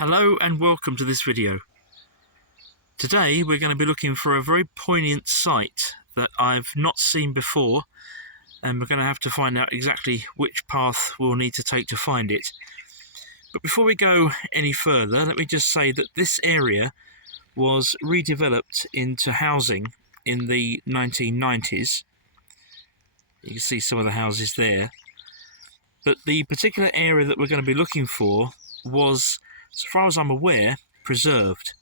Hello and welcome to this video. Today we're going to be looking for a very poignant site that I've not seen before, and we're going to have to find out exactly which path we'll need to take to find it. But before we go any further, let me just say that this area was redeveloped into housing in the 1990s. You can see some of the houses there. But the particular area that we're going to be looking for was, as far as I'm aware, preserved.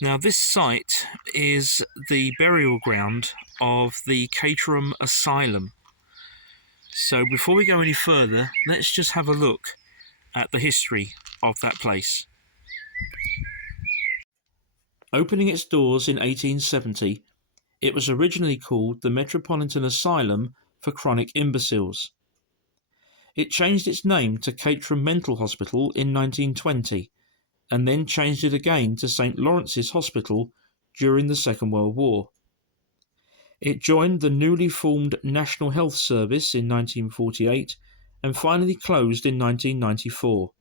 Now this site is the burial ground of the Caterham Asylum. So before we go any further, let's just have a look at the history of that place. Opening its doors in 1870, it was originally called the Metropolitan Asylum for Chronic Imbeciles. It changed its name to Caterham Mental Hospital in 1920, and then changed it again to St. Lawrence's Hospital during the Second World War. It joined the newly formed National Health Service in 1948 and finally closed in 1994.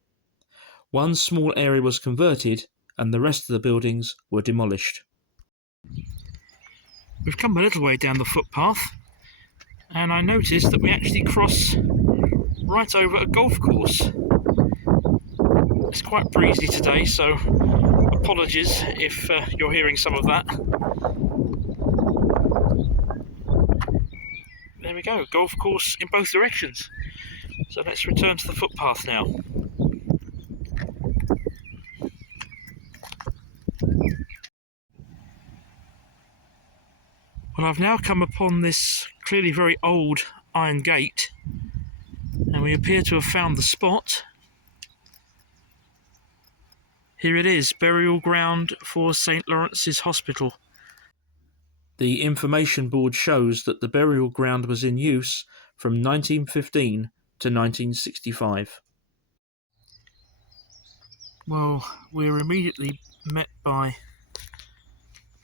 One small area was converted and the rest of the buildings were demolished. We've come a little way down the footpath and I noticed that we actually cross right over a golf course. It's quite breezy today, so apologies if you're hearing some of that. There we go, golf course in both directions. So let's return to the footpath now. Well, I've now come upon this clearly very old iron gate, and we appear to have found the spot. Here it is, burial ground for St. Lawrence's Hospital. The information board shows that the burial ground was in use from 1915 to 1965. Well, we're immediately met by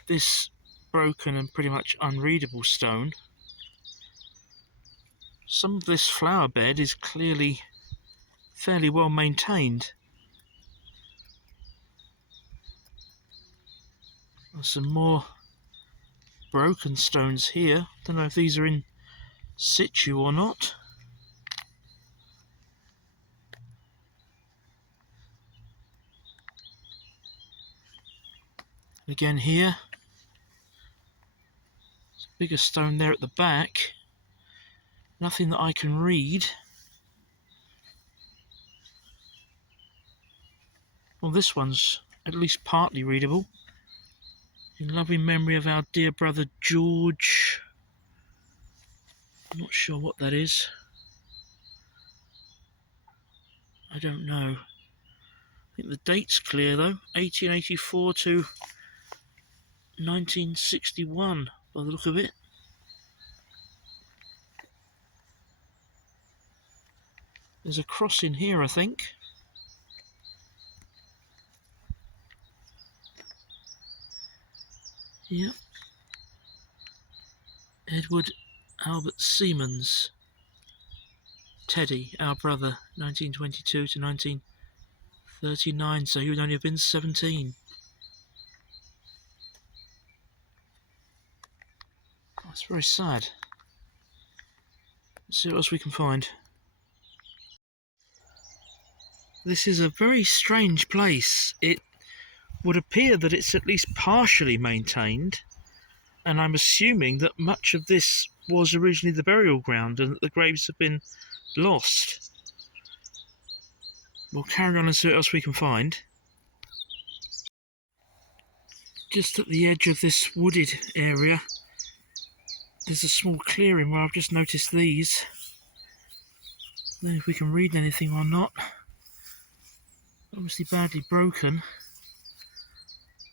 this broken and pretty much unreadable stone. Some of this flower bed is clearly fairly well maintained. There's some more broken stones here. Don't know if these are in situ or not. Again here, there's a bigger stone there at the back. Nothing that I can read. Well, this one's at least partly readable. In loving memory of our dear brother George. I'm not sure what that is. I don't know. I think the date's clear though. 1884 to 1961 by the look of it. There's a cross in here, I think. Yep. Edward Albert Siemens. Teddy, our brother, 1922 to 1939, so he would only have been 17. Oh, it's very sad. Let's see what else we can find. This is a very strange place. It would appear that it's at least partially maintained, and I'm assuming that much of this was originally the burial ground and that the graves have been lost. We'll carry on and see what else we can find. Just at the edge of this wooded area, there's a small clearing where I've just noticed these. I don't know if we can read anything or not. Obviously badly broken.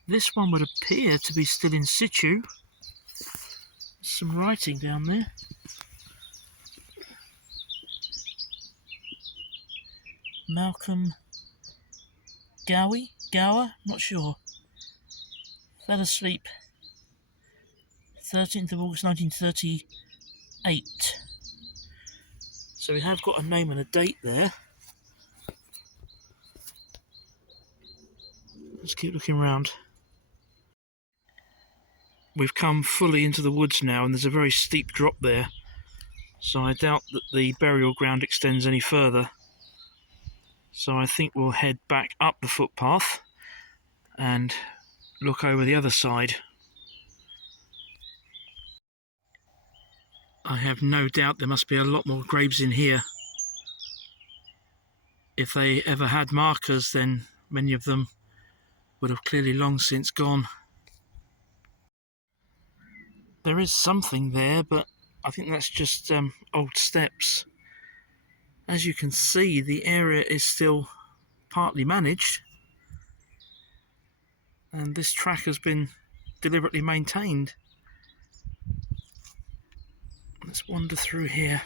This one would appear to be still in situ. There's some writing down there. Malcolm Gower? Not sure. Fell asleep 13th of August 1938. So we have got a name and a date there. Let's keep looking around. We've come fully into the woods now, and there's a very steep drop there, so I doubt that the burial ground extends any further. So I think we'll head back up the footpath and look over the other side. I have no doubt there must be a lot more graves in here. If they ever had markers, then many of them would have clearly long since gone. There is something there, but I think that's just old steps. As you can see, the area is still partly managed, and this track has been deliberately maintained. Let's wander through here.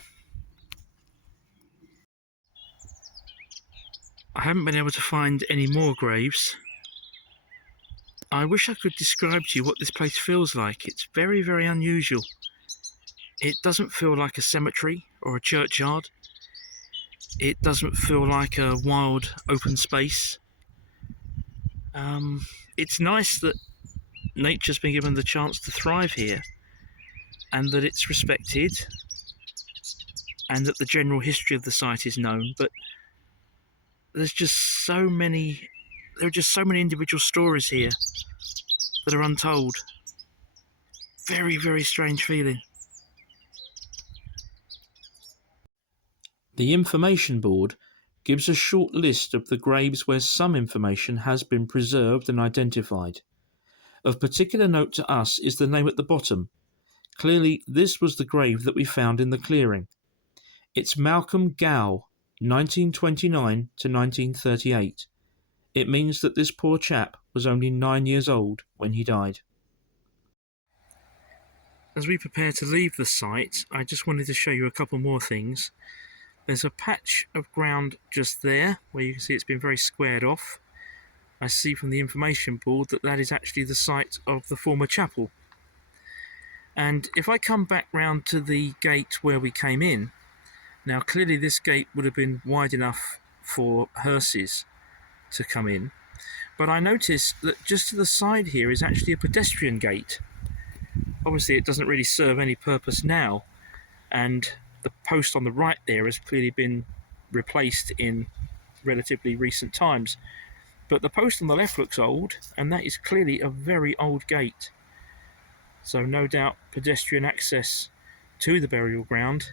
I haven't been able to find any more graves. I wish I could describe to you what this place feels like. It's very, very unusual. It doesn't feel like a cemetery or a churchyard. It doesn't feel like a wild open space. It's nice that nature's been given the chance to thrive here, and that it's respected, and that the general history of the site is known, but there are just so many individual stories here that are untold. Very, very strange feeling. The information board gives a short list of the graves where some information has been preserved and identified. Of particular note to us is the name at the bottom. Clearly, this was the grave that we found in the clearing. It's Malcolm Gow, 1929 to 1938. It means that this poor chap was only 9 years old when he died. As we prepare to leave the site, I just wanted to show you a couple more things. There's a patch of ground just there, where you can see it's been very squared off. I see from the information board that that is actually the site of the former chapel. And if I come back round to the gate where we came in, now clearly this gate would have been wide enough for hearses to come in, but I notice that just to the side here is actually a pedestrian gate. Obviously it doesn't really serve any purpose now, and the post on the right there has clearly been replaced in relatively recent times. But the post on the left looks old, and that is clearly a very old gate. So no doubt pedestrian access to the burial ground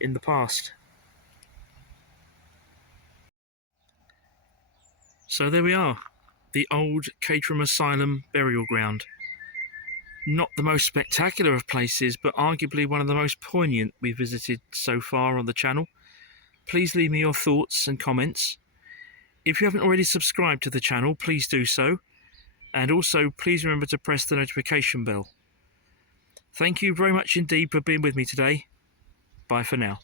in the past. So there we are, the old Caterham Asylum Burial Ground. Not the most spectacular of places, but arguably one of the most poignant we've visited so far on the channel. Please leave me your thoughts and comments. If you haven't already subscribed to the channel, please do so. And also, please remember to press the notification bell. Thank you very much indeed for being with me today. Bye for now.